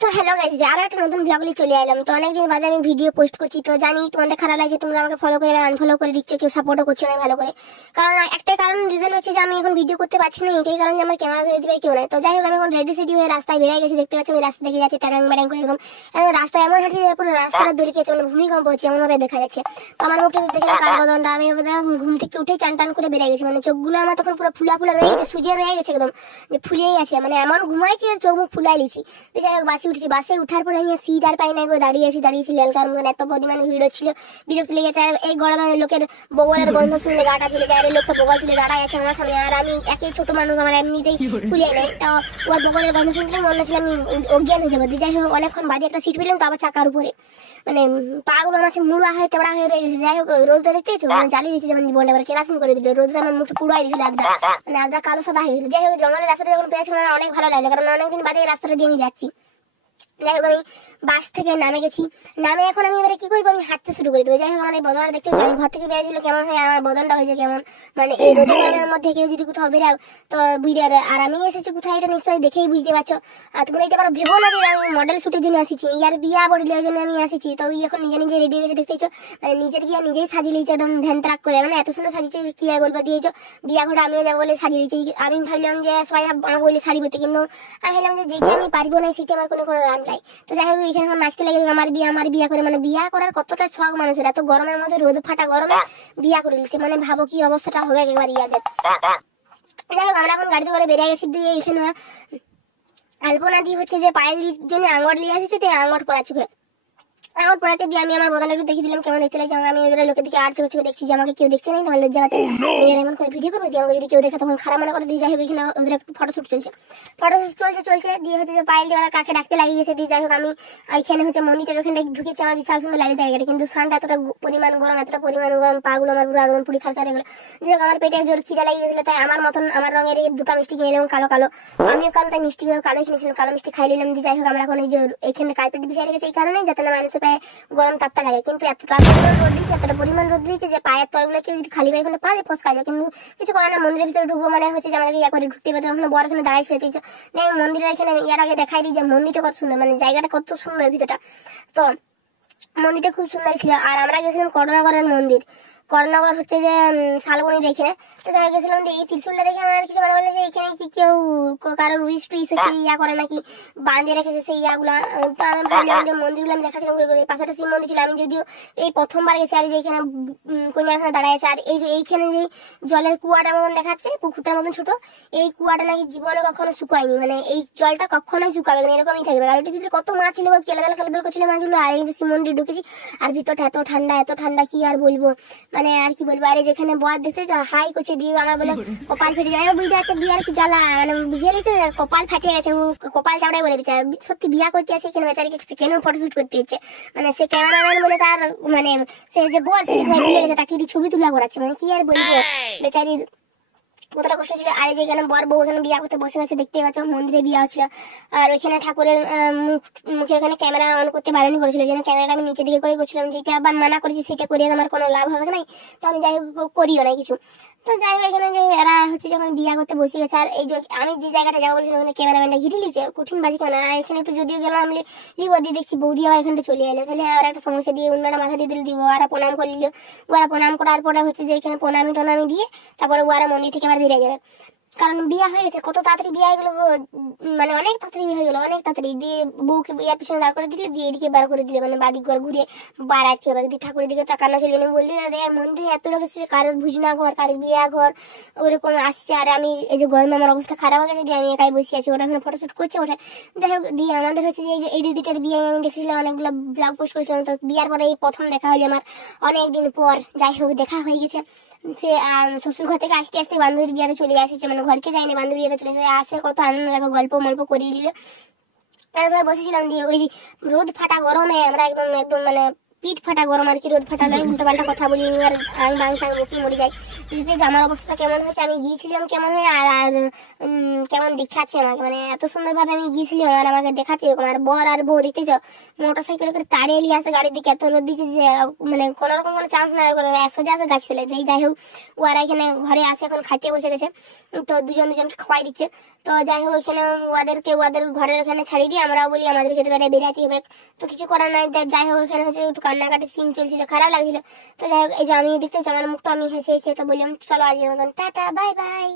তো hello guys, আরো একটা নতুন ব্লগ নিয়ে চলে এলাম। তো অনেকদিন বাদে আমি ভিডিও পোস্ট করছি। তো জানি তোমাদের খারাপ লাগে, তোমরা আমাকে ফলো করে আনফলো করে দিচ্ছ, কেউ সাপোর্টও করছো না ভালো করে। কারণ একটা কারণ রিজন হচ্ছে যে আমি এখন ভিডিও করতে পারছি না, এটাই কারণ যে আমার ক্যামেরা ধরে দিবে কেউ নাই। তো যাই হোক, আমি এখন রেডি সেডি হয়ে রাস্তায় বেরিয়ে গেছি, দেখতে পাচ্ছি আমি রাস্তা থেকে যাচ্ছি টাটাং বাটাং করে একদম রাস্তায় এমন হাঁটছি যে পুরো রাস্তাটা দড়ি খেয়েছে, মানে ভূমিকম্প হচ্ছে এমন ভাবে দেখা যাচ্ছে। তো আমার মুখটা দেখে কাল বদনটা আমি ঘুম থেকে উঠে চান টান করে বেরিয়ে গেছি, মানে চোখগুলো আমার তখন পুরো ফুলা ফুলা রয়ে গেছে, সুজিয়ে রয়ে গেছে একদম, যে ফুলিয়েই আছে, মানে এমন ঘুমাইছি চোখ মুখ ফুলাই লিছি। তো যাই হোক, বাসে উঠেছি, বাসে উঠার পরে আমি সিট আর পাই না গো, দাঁড়িয়েছি লেলকার মতন, এত পরিমাণে ভিড় ছিল, বিরক্তি লেগেছে। আর এই গরমে লোকের বগলের গন্ধ শুনলে গাটা চলে যায়, আর লোকটা বগল তুলে দাঁড়ায় আছে আমার সামনে, আর আমি একই ছোট মানুষ, আমার এমনিতেই ফুলিয়ে নেই। তো ওর বগলের গন্ধ শুনলে মনে হচ্ছিল আমি অজ্ঞান হয়ে যাবো। যাই হোক, অনেকক্ষণ বাদে একটা সিট পেলাম, তো আবার চাকার উপরে, মানে পাগুলো আমার সে মুড়া হয়ে তেড়া হয়ে রয়ে গেছে। যাই হোক, রোদটা দেখতেছো, মানে জ্বালিয়ে দিচ্ছে যেমন জীবনটা, এবার কেরাসিন করে দিল, রোদটা আমার মুখটা পুড়াই দিয়েছিল আদ্রা, মানে আদ্রা কালো সাদা হয়ে গেছিল। যাই হোক, জঙ্গলের রাস্তাটা যখন পেয়েছিল অনেক ভালো লাগলো, কারণ অনেকদিন বাদে এই রাস্তাটা দিয়ে আমি যাচ্ছি। যাই হোক, আমি বাস থেকে নামে গেছি, নামে এখন আমি এবারে কি করবো, আমি হাঁটতে শুরু করে দেবো। যাই হোক, আমার এই বদনটা দেখতে আমি ঘর থেকে বেরিয়েছিল কেমন হয়, আমার বদনটা হয়েছে কেমন, মানে এই রোদে গরমের মধ্যে কেউ যদি কোথাও বেরাও তো বুঝতে পারবে। আর আমি এসেছি কোথায়, এটা নিশ্চয়ই দেখেই বুঝতে পারছো। আর তোমরা এটা আবার ভেবো না যে আমি মডেল শুটের জন্য আসিছি, ইয়ার বিয়া বডিলের জন্য আমি আসিছি। তো এখন নিজে নিজে রেডি হয়ে গেছে, দেখতেছো, মানে নিজের বিয়া নিজেই সাজিয়ে লিয়েছে একদম ধ্যান ত্রাক করে, মানে এত সুন্দর সাজিয়েছে কি আর বলবো। দিয়েছো বিয়া ঘরে আমিও যাবো বলে সাজিয়ে দিয়েছি। আমি ভাবলাম যে সবাই আমাকে বলে শাড়ি পরতে, কিন্তু আমি ভাবলাম যে যেটা আমি পারিব না সেটা আমার কোনো রান নাই। তো যাই হোক, এখানে এখন নাচতে লাগে আমার বিয়া করে, মানে বিয়া করার কতটা শখ মানুষের, এত গরমের মধ্যে রোদ ফাটা গরমে বিয়া করে নিচ্ছে, মানে ভাবো কি অবস্থাটা হবে একবার ইয়াদের। যাই হোক, আমরা এখন গাড়িতে করে বেরিয়ে গেছি, দিয়ে এখানে আলপনা দিয়ে হচ্ছে যে পায়ের জন্য আঙট নিয়ে আসছে, তো আঙট পরাচ্ছি আমার পড়াতে দিয়ে আমি আমার বদনটা একটু দেখে দিলাম কেমন দেখতে লাগে। আমি এবারে লোকের দিকে আর চোখে দেখছি যে আমাকে কেউ দেখছে না, তোমার লজ্জা আছে, এমন করে ভিডিও করবো দিয়ে আমাকে যদি কেউ দেখে তখন খারাপ মনে করে দিয়ে। যাই হোক, এখানে ওদের একটু ফটোশুট চলছে দিয়ে হচ্ছে যে পায়েল দিয়ে ওরা কাকে ডাকতে লাগিয়ে গেছে। দিয়ে যাই হোক, আমি এখানে হচ্ছে মন্দিরের ওখানে ঢুকেছি, আমার বিশাল সুন্দর লাগে জায়গাটা, কিন্তু সানটা এতটা পরিমাণ গরম, পাগুলো আমার পুরো একদম পুরি ছাড়তে গেলো। যে আমার পেটে জোর খিদা লাগিয়ে গেছিলো, তাই আমার মতন আমার রঙের দুটো মিষ্টি কিনে এলাম কালো কালো, আমিও কারণ তাই মিষ্টি কালো কিনেছিলাম, কালো মিষ্টি খাই নিলাম। দিয়ে যাই হোক, আমরা এখন এই যে এখানে কার্পেট বিছিয়ে রেখেছে এই কারণে যাতে না মানুষের পায়ে গরম তাপটা লাগে, কিন্তু এতটা রোদ দিচ্ছে, এতটা পরিমাণ রোদ দিচ্ছে যে পায়ের তলগুলো কেউ যদি খালি পায়ে এখানে পালে ফসকা যাবে, কিন্তু কিছু করে না। মন্দিরের ভিতরে ঢুকবো মানে হচ্ছে যে আমাদেরকে ইয়া করে ঢুকতে হবে। ওখানে বর এখানে দাঁড়াই ছিল, মন্দিরের এখানে ইয়ার আগে দেখাই দিই যে মন্দিরটা কত সুন্দর, মানে জায়গাটা কত সুন্দর ভিতরটা। তো মন্দিরটা খুব সুন্দর ছিল। আর আমরা গেছিলাম করোনাগরের মন্দির, করোনাগর হচ্ছে যে শালবনির এখানে। তো দেখা গেছিলাম যে এই ত্রিশুলটা দেখে আমার কিছু মনে বললো যে এখানে কি কেউ কারোর উইস টুইস হচ্ছে ইয়া করে নাকি, বাঁধিয়ে রেখেছে সেই ইয়াগুলা। তো আমি ভাবলাম যে মন্দিরগুলো আমি দেখাচ্ছিলাম করে, পাশাটা শিব মন্দির ছিল। আমি যদিও এই প্রথমবার গেছি, আর যে এখানে কন্যাখানে দাঁড়ায় আছে, আর এই যে এইখানে যে জলের কুয়াটার মতন দেখাচ্ছে, পুকুরটার মতন ছোট, এই কুয়াটা নাকি জীবনে কখনো শুকায়নি, মানে এই জলটা কখনোই শুকাবে না, এরকমই থাকবে। আর ওটির ভিতরে কত মাছ ছিল, খেলবেল করছিল মাছগুলো। আর এই যে শিব মন্দির ঢুকেছি, আর ভিতরটা এত ঠান্ডা কি আর বলবো, মানে আর কি বলবো। আরে যেখানে বর দেখতে হাই করছে দিয়ে আমার বলে কপাল ফেটে যায়, বুঝতে পারছে বিয়ার কি জ্বালা, মানে বুঝিয়ে নিচ্ছে কপাল ফাটিয়ে গেছে, ও কপাল চাপড়াই বলে দিচ্ছে। সত্যি বিয়া করতে আসে এখানে বেচারিকে কেন ফটোশুট করতে হচ্ছে, মানে সে ক্যামেরাম্যান বলে তার, মানে সে যে বল সেটা সবাই ভুলে গেছে, তাকে ছবি তুলা করাচ্ছে, মানে কি আর বলবো বেচারির কতটা কষ্ট ছিল। আর যেখানে বর বউ এখানে বিয়া করতে বসে আছে, দেখতে পাচ্ছ মন্দিরে বিয়া হচ্ছিল। আর ওইখানে ঠাকুরের মুখের ওখানে ক্যামেরা অন করতে বারণ করেছিল, যেন ক্যামেরাটা আমি নিচের দিকে করে করছিলাম, যেটা আবার মানা করেছি সেটা করিয়ে আমার কোনো লাভ হবে না। তো আমি যাই হোক করিও না কিছু। তো যাই হোক, এখানে যে এরা হচ্ছে যখন বিয়া করতে বসে গেছে, আর এই যে আমি যে জায়গাটা যাবো বলেছিলাম ওখানে ক্যামেরাম্যানটা ঘিরে নিয়েছে, কঠিন বাজি ক্যামেরা। আর এখানে একটু যদিও গেলাম আমি লিব দিয়ে দেখছি বৌদি আবার এখানটা চলে এলো, তাহলে আর একটা সমস্যা দিয়ে অন্যরা মাথা দিয়ে দিল, দিব ওরা প্রণাম করে নিল। ওরা প্রণাম করার পরে হচ্ছে যে এখানে প্রণামি দিয়ে তারপরে ওরা মন্দির থেকে আবার বেরিয়ে যাবে, কারণ বিয়া হয়ে গেছে। কত তাড়াতাড়ি বিয়া হয়ে গেলো, মানে অনেক তাড়াতাড়ি হয়ে গেলো, অনেক তাড়াতাড়ি। দিয়ে বউকে বিয়ার পিছনে দাঁড় করে দিলে, দিয়ে এদিকে বার করে দিলে, মানে বাদিক ঘর ঘুরে বাড়াচ্ছে, দিয়ে ঠাকুরের দিকে তাকানো ছিল না। বললি না দেখ মন্দিরে এত লোক এসেছে, কারোর ভুজনা ঘর, কারোর বিয়া ঘর ওরকম আসছে, আর আমি এই যে গরমে আমার অবস্থা খারাপ হয়ে গেছে, যে আমি একাই বসে আছি, ওরা এখানে ফটোশুট করছে ওঠে। যাই হোক, দিয়ে আমাদের হচ্ছে যে এই দিদিটার বিয়ে আমি দেখেছিলাম, অনেকগুলো ব্লগ পোস্ট করেছিলাম। তো বিয়ার পরে এই প্রথম দেখা হলো আমার অনেকদিন পর। যাই হোক, দেখা হয়ে গেছে। সে শ্বশুর ঘর থেকে আসতে আসতে বান্ধবীর বিয়াতে চলে আসছে, মানে ঘরকে যায়নি, বান্ধবীর বিয়াতে চলে আসে, কত আনন্দ দেখো, গল্প মল্প করিয়ে দিল। বসেছিলাম, দিয়ে ওই রোদ ফাটা গরমে আমরা একদম মানে পিঠ ফাটা গরম আর কি, রোদ ফাটা নয়, উল্টো পাল্টা কথা বলি আমি আর বাং চাং মুখে মরে যাই। দিতে আমার অবস্থা কেমন হয়েছে, আমি গিয়েছিলাম কেমন হয়ে আর কেমন দেখাচ্ছে আমাকে, মানে এত সুন্দরভাবে আমি গিয়েছিলাম আর আমাকে দেখাচ্ছে এরকম। আর বর আর বউ দেখতে যাও মোটর সাইকেল করে তাড়িয়ে নিয়ে আসে গাড়ির দিকে, এত রোদ দিচ্ছে যে মানে কোনো রকম কোনো চান্স নাই, সোজা আসে গাছ চলে যাই। যাই হোক ওরা এখানে ঘরে আসে, এখন খাইতে বসে গেছে, তো দুজনকে খাওয়াই দিচ্ছে। তো যাই হোক এখানে ওদের ঘরের ওখানে ছাড়িয়ে দিয়ে আমরাও বলি আমাদের খেতে পারে বেরাতে হবে, তো কিছু করার নাই। যাই হোক এখানে হচ্ছে একটু কান্নাকাটি সিন চলছিল, খারাপ লাগছিল। তো যাই হোক এই যে আমি দেখতে আমার মুখটা আমি হেসে হেসে তো বললাম চলো আজকের মতন টাটা বাই বাই।